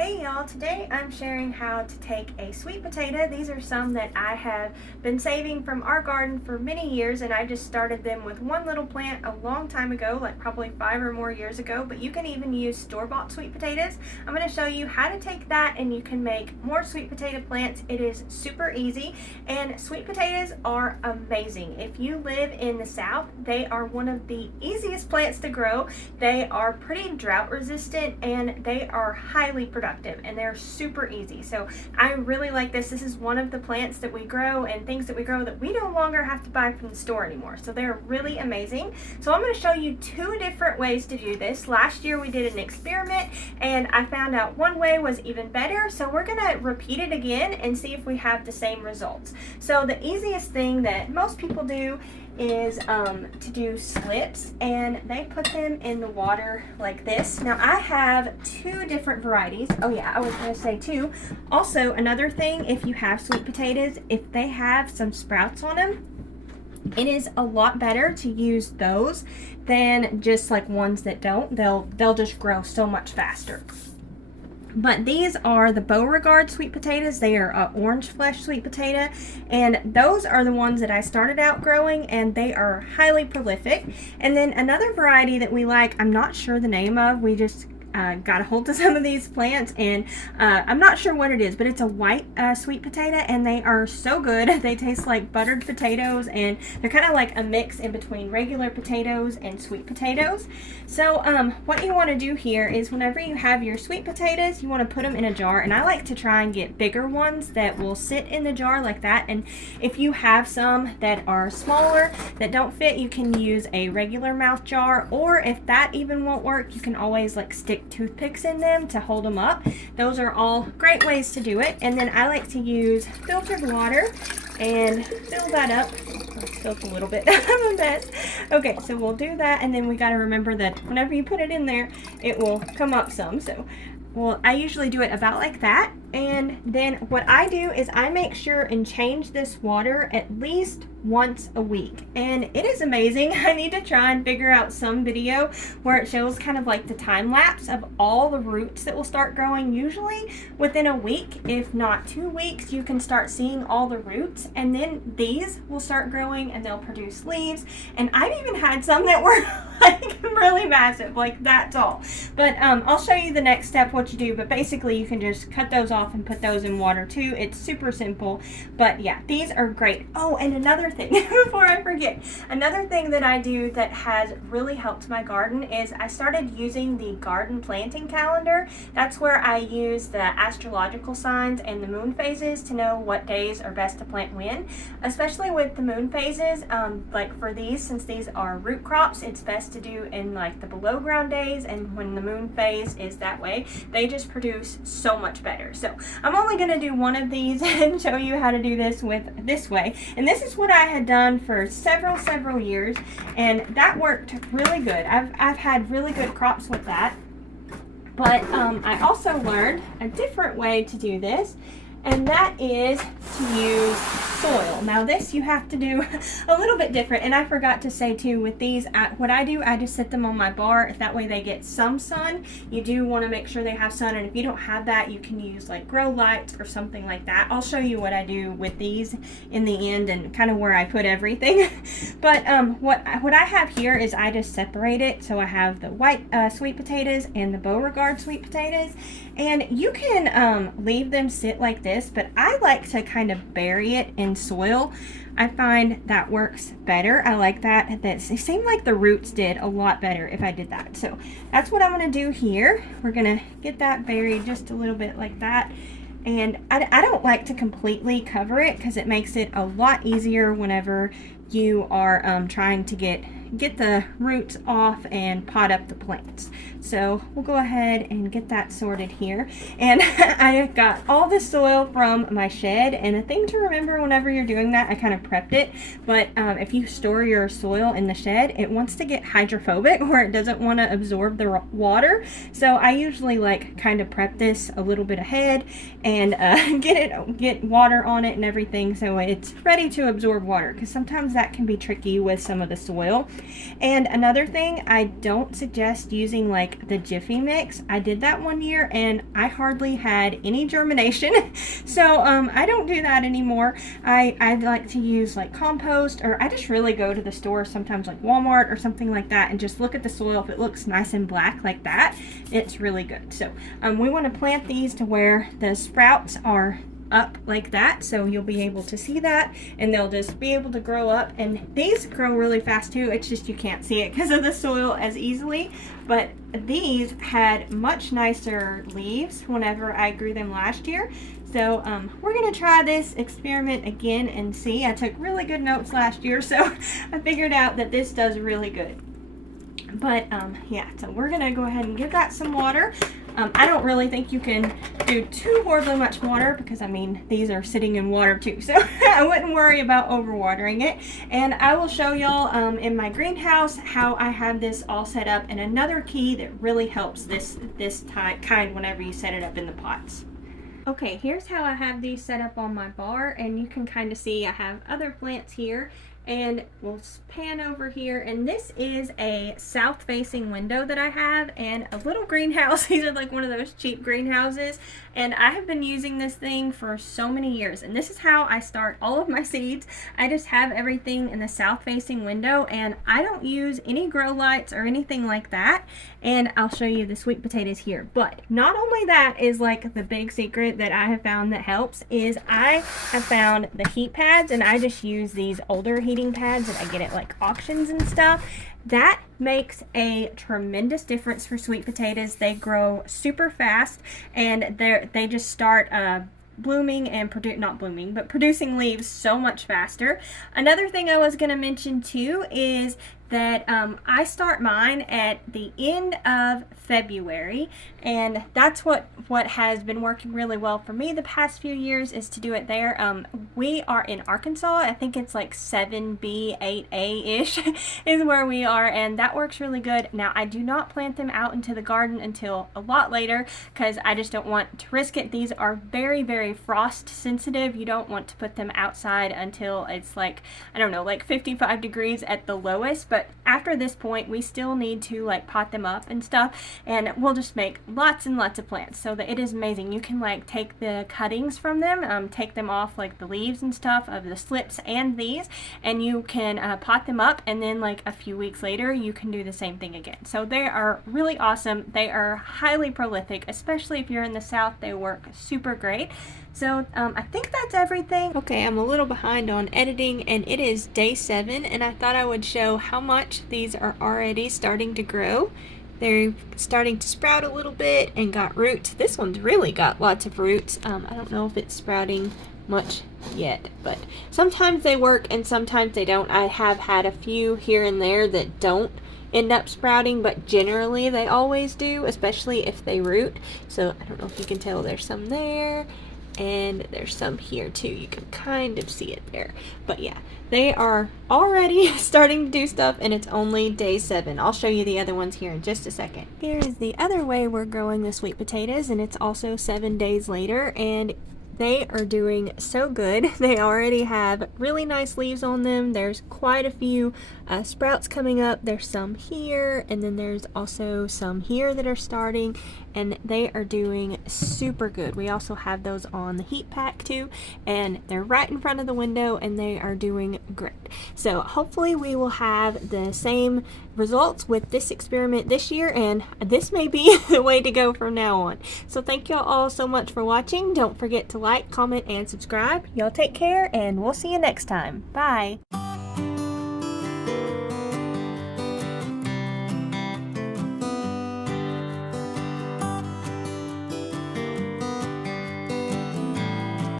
Hey y'all, today I'm sharing how to take a sweet potato. These are some that I have been saving from our garden for many years, and I just started them with one little plant a long time ago, like probably 5 or more years ago, but you can even use store-bought sweet potatoes. I'm going to show you how to take that and you can make more sweet potato plants. It is super easy, and sweet potatoes are amazing. If you live in the South, they are one of the easiest plants to grow. They are pretty drought resistant and they are highly productive, and they're super easy. So I really like this. This is one of the plants that we grow and things that we grow that we no longer have to buy from the store anymore. So they're really amazing. So I'm going to show you 2 different ways to do this. Last year we did an experiment and I found out one way was even better. So we're going to repeat it again and see if we have the same results. So the easiest thing that most people do is to do slips, and they put them in the water like this. Now I have 2 different varieties. Oh yeah, I was going to say too, also another thing, if you have sweet potatoes, if they have some sprouts on them, it is a lot better to use those than just like ones that don't. They'll just grow so much faster. But these are the Beauregard sweet potatoes. They are orange flesh sweet potato, and those are the ones that I started out growing, and they are highly prolific. And then another variety that we like, I'm not sure the name of, we just got a hold of some of these plants, and I'm not sure what it is, but it's a white sweet potato, and they are so good. They taste like buttered potatoes, and they're kind of like a mix in between regular potatoes and sweet potatoes. So what you want to do here is whenever you have your sweet potatoes, you want to put them in a jar, and I like to try and get bigger ones that will sit in the jar like that. And if you have some that are smaller that don't fit, you can use a regular mouth jar, or if that even won't work, you can always like stick toothpicks in them to hold them up. Those are all great ways to do it. And then I like to use filtered water and fill that up. Let's filter a little bit. I'm a mess. Okay, so we'll do that, and then we got to remember that whenever you put it in there, it will come up some. So well, I usually do it about like that, and then what I do is I make sure and change this water at least once a week, and it is amazing. I need to try and figure out some video where it shows kind of like the time lapse of all the roots that will start growing. Usually within a week, if not 2 weeks, you can start seeing all the roots, and then these will start growing and they'll produce leaves. And I've even had some that were like really massive, like that tall. But I'll show you the next step what you do, but basically you can just cut those off and put those in water too. It's super simple, but yeah, these are great. Oh, and another thing before I forget, another thing that I do that has really helped my garden is I started using the garden planting calendar. That's where I use the astrological signs and the moon phases to know what days are best to plant when, especially with the moon phases. Like for these, since these are root crops, it's best to do in like the below ground days, and when the moon phase is that way, they just produce so much better. So I'm only going to do one of these and show you how to do this with this way. And this is what I had done for several years, and that worked really good. I've had really good crops with that. But I also learned a different way to do this, and that is to use soil. Now this you have to do a little bit different, and I forgot to say too, with these, what I do, I just set them on my bar. That way they get some sun. You do want to make sure they have sun, and if you don't have that, you can use like grow lights or something like that. I'll show you what I do with these in the end and kind of where I put everything. But what I have here is I just separate it. So I have the white sweet potatoes and the Beauregard sweet potatoes, and you can leave them sit like this, but I like to kind of bury it in soil. I find that works better. I like that. It seemed like the roots did a lot better if I did that. So that's what I'm going to do here. We're going to get that buried just a little bit like that. And I don't like to completely cover it because it makes it a lot easier whenever you are trying to get the roots off and pot up the plants. So we'll go ahead and get that sorted here. And I got all the soil from my shed, and a thing to remember whenever you're doing that, I kind of prepped it, but if you store your soil in the shed, it wants to get hydrophobic, or it doesn't want to absorb the water. So I usually like kind of prep this a little bit ahead and get water on it and everything so it's ready to absorb water, because sometimes that can be tricky with some of the soil. And another thing, I don't suggest using like the Jiffy mix. I did that one year and I hardly had any germination. So I don't do that anymore. I like to use like compost, or I just really go to the store, sometimes like Walmart or something like that, and just look at the soil. If it looks nice and black like that, it's really good. So we want to plant these to where the sprouts are up like that, so you'll be able to see that, and they'll just be able to grow up. And these grow really fast too, it's just you can't see it because of the soil as easily. But these had much nicer leaves whenever I grew them last year. So we're gonna try this experiment again and see. I took really good notes last year, so I figured out that this does really good. But yeah, so we're gonna go ahead and give that some water. I don't really think you can do too horribly much water, because I mean these are sitting in water too, so I wouldn't worry about overwatering it. And I will show y'all in my greenhouse how I have this all set up, and another key that really helps this kind whenever you set it up in the pots. Okay, here's how I have these set up on my bar, and you can kind of see I have other plants here. And we'll pan over here, and this is a south facing window that I have, and a little greenhouse. These are like one of those cheap greenhouses, and I have been using this thing for so many years, and this is how I start all of my seeds. I just have everything in the south facing window, and I don't use any grow lights or anything like that. And I'll show you the sweet potatoes here. But not only that is like the big secret that I have found that helps is I have found the heat pads, and I just use these older heating pads that I get at like auctions and stuff. That makes a tremendous difference for sweet potatoes. They grow super fast, and they just start blooming and producing leaves so much faster. Another thing I was going to mention too is that I start mine at the end of February, and that's what has been working really well for me the past few years, is to do it there. We are in Arkansas. I think it's like 7B, 8A-ish is where we are, and that works really good. Now, I do not plant them out into the garden until a lot later, because I just don't want to risk it. These are very, very frost sensitive. You don't want to put them outside until it's like, I don't know, like 55 degrees at the lowest. But after this point, we still need to like pot them up and stuff, and we'll just make lots and lots of plants, so that it is amazing. You can like take the cuttings from them, take them off like the leaves and stuff of the slips and these, and you can pot them up, and then like a few weeks later you can do the same thing again. So they are really awesome. They are highly prolific, especially if you're in the south. They work super great. So I think that's everything. Okay, I'm a little behind on editing, and it is day 7, and I thought I would show how much these are already starting to grow. They're starting to sprout a little bit and got roots. This one's really got lots of roots. I don't know if it's sprouting much yet, but sometimes they work and sometimes they don't. I have had a few here and there that don't end up sprouting, but generally they always do, especially if they root. So I don't know if you can tell, there's some there, and there's some here too. You can kind of see it there. But yeah, they are already starting to do stuff, and it's only day 7. I'll show you the other ones here in just a second. Here is the other way we're growing the sweet potatoes, and it's also 7 days later, and they are doing so good. They already have really nice leaves on them. There's quite a few sprouts coming up. There's some here, and then there's also some here that are starting, and they are doing super good. We also have those on the heat pack too, and they're right in front of the window, and they are doing great. So hopefully we will have the same results with this experiment this year, and this may be the way to go from now on. So thank y'all all so much for watching. Don't forget to like, comment, and subscribe. Y'all take care, and we'll see you next time. Bye.